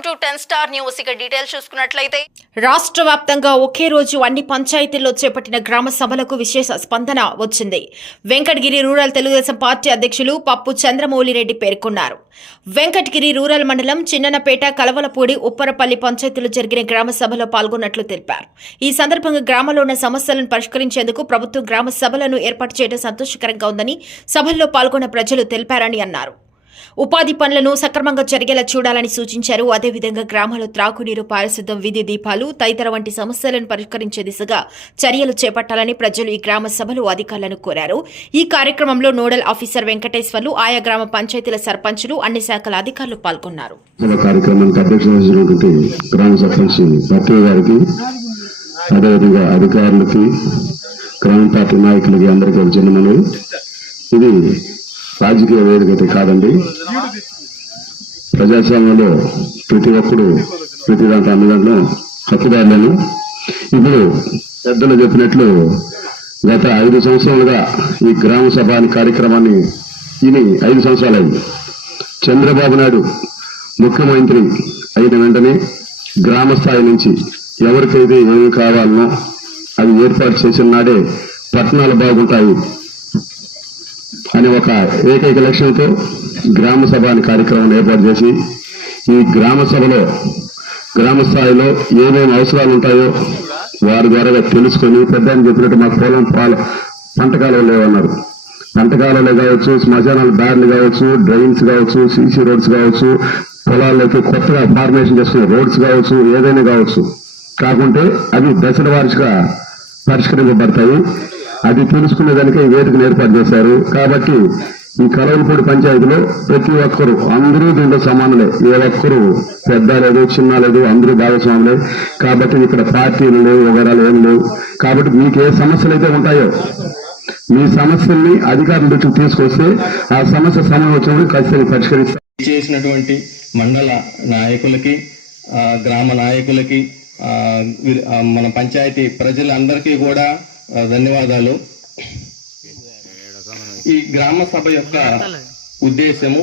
Welcome to 10 star news. ఇక details చూసుకున్నట్లయితే రాష్ట్ర వ్యాప్తంగా ఒకే రోజు అన్ని పంచాయతీల్లో చేపట్టిన గ్రామ సభలకు విశేష స్పందన వచ్చింది. వెంకటగిరి రూరల్ తెలుగుదేశం పార్టీ అధ్యక్షులు పప్పు చంద్రమౌళిరెడ్డి పేర్కొన్నారు. వెంకటగిరి రూరల్ మండలం చిన్ననపేట, కలవలపూడి, ఉప్పరపల్లి పంచాయతీలో జరిగిన గ్రామ సభలో పాల్గొన్నట్లు తెలిపారు. ఈ సందర్భంగా గ్రామంలో ఉన్న సమస్యలను పరిష్కరించేందుకు ప్రభుత్వం గ్రామ సభలను ఏర్పాటు చేయడం సంతోషకరంగా ఉందని సభల్లో పాల్గొన్న ప్రజలు తెలిపారని అన్నారు. ఉపాధి పనులను సక్రమంగా జరిగేలా చూడాలని సూచించారు. అదేవిధంగా గ్రామాల్లో త్రాగునీరు, పారిశుద్ధ్యం, వీధి దీపాలు తదితర వంటి సమస్యలను పరిష్కరించే దిశగా చర్యలు చేపట్టాలని ప్రజలు ఈ గ్రామ సభలో అధికారులను కోరారు. ఈ కార్యక్రమంలో నోడల్ ఆఫీసర్ వెంకటేశ్వర్లు, ఆయా గ్రామ పంచాయతీల సర్పంచులు, అన్ని శాఖల అధికారులు పాల్గొన్నారు. అదేవిధంగా అధికారులకి, గ్రామ పార్టీ నాయకులకి అందరికీ జన్మను ఇది రాజకీయ వేదిక కాదండి. ప్రజాస్వామ్యంలో ప్రతి ఒక్కరు ప్రతి దాంట్లో అన్ని దాంట్లో హక్కుదారులను. ఇప్పుడు పెద్దలు చెప్పినట్లు గత 5 సంవత్సరాలుగా ఈ గ్రామ సభ అనే కార్యక్రమాన్ని 5 సంవత్సరాలైంది. చంద్రబాబు నాయుడు ముఖ్యమంత్రి అయిన వెంటనే గ్రామ స్థాయి నుంచి ఎవరికైతే ఏమి కావాలనో అది ఏర్పాటు చేసిన నాడే పట్టణాలు బాగుంటాయి అనే ఒక ఏకైక లక్ష్యంతో గ్రామ సభ అనే కార్యక్రమం ఏర్పాటు చేసి ఈ గ్రామ సభలో గ్రామ స్థాయిలో ఏమేమి అవసరాలు ఉంటాయో వారి ద్వారా తెలుసుకొని, పెద్ద అని చెప్పినట్టు మాకు పంటకాలలో లేవన్నారు. పంటకాలలో కావచ్చు, శ్మశానాల దారులు కావచ్చు, డ్రైన్స్ కావచ్చు, సీసీ రోడ్స్ కావచ్చు, పొలాల్లోకి కొత్తగా ఫార్మేషన్ చేసుకునే రోడ్స్ కావచ్చు, ఏదైనా కావచ్చు, కాకుంటే అవి దశల వారీగా పరిష్కరించబడతాయి. అది తెలుసుకునేదానికే వేదికను ఏర్పాటు చేశారు. కాబట్టి ఈ కలవలపూడి పంచాయతీలో ప్రతి ఒక్కరు అందరూ దీంట్లో సమానులే. ఏ ఒక్కరు పెద్ద లేదు, చిన్న లేదు, అందరూ భాగస్వాములే. కాబట్టి ఇక్కడ పార్టీలు లేవు, వివరాలు ఏం లేవు. కాబట్టి మీకు ఏ సమస్యలు అయితే ఉంటాయో మీ సమస్యల్ని అధికారుల దృష్టికి తీసుకొస్తే ఆ సమస్య సమావేశంలో ఖచ్చితంగా పరిష్కరిస్తారు. చేసినటువంటి మండల నాయకులకి, గ్రామ నాయకులకి, మన పంచాయతీ ప్రజలందరికీ కూడా ధన్యవాదాలు. ఈ గ్రామ సభ యొక్క ఉద్దేశము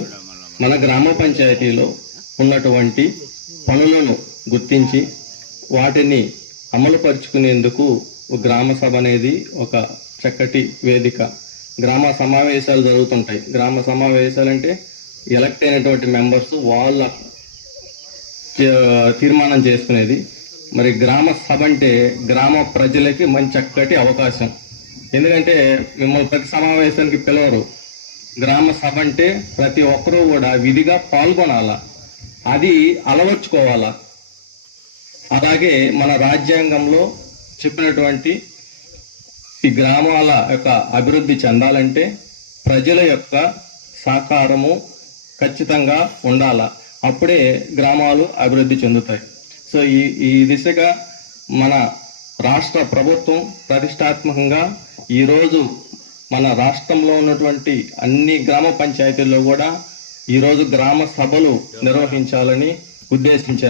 మన గ్రామ పంచాయతీలో ఉన్నటువంటి పనులను గుర్తించి వాటిని అమలు పరుచుకునేందుకు గ్రామ సభ అనేది ఒక చక్కటి వేదిక. గ్రామ సమావేశాలు జరుగుతుంటాయి. గ్రామ సమావేశాలు అంటే ఎలక్ట్ అయినటువంటి మెంబర్స్ వాళ్ళ తీర్మానం చేసుకునేది. మరి గ్రామ సభ అంటే గ్రామ ప్రజలకి మంచి చక్కటి అవకాశం. ఎందుకంటే మిమ్మల్ని ప్రతి సమావేశానికి పిలవరు. గ్రామ సభ అంటే ప్రతి ఒక్కరూ కూడా విధిగా పాల్గొనాలా, అది అలవర్చుకోవాలా. అలాగే మన రాజ్యాంగంలో చెప్పినటువంటి ఈ గ్రామాల యొక్క అభివృద్ధి చెందాలంటే ప్రజల యొక్క సహకారము ఖచ్చితంగా ఉండాలా. అప్పుడే గ్రామాలు అభివృద్ధి చెందుతాయి. సో ఈ దిశగా మన రాష్ట్ర ప్రభుత్వం ప్రతిష్టాత్మకంగా ఈరోజు మన రాష్ట్రంలో ఉన్నటువంటి అన్ని గ్రామ పంచాయతీల్లో కూడా ఈరోజు గ్రామ సభలు నిర్వహించాలని ఉద్దేశించారు.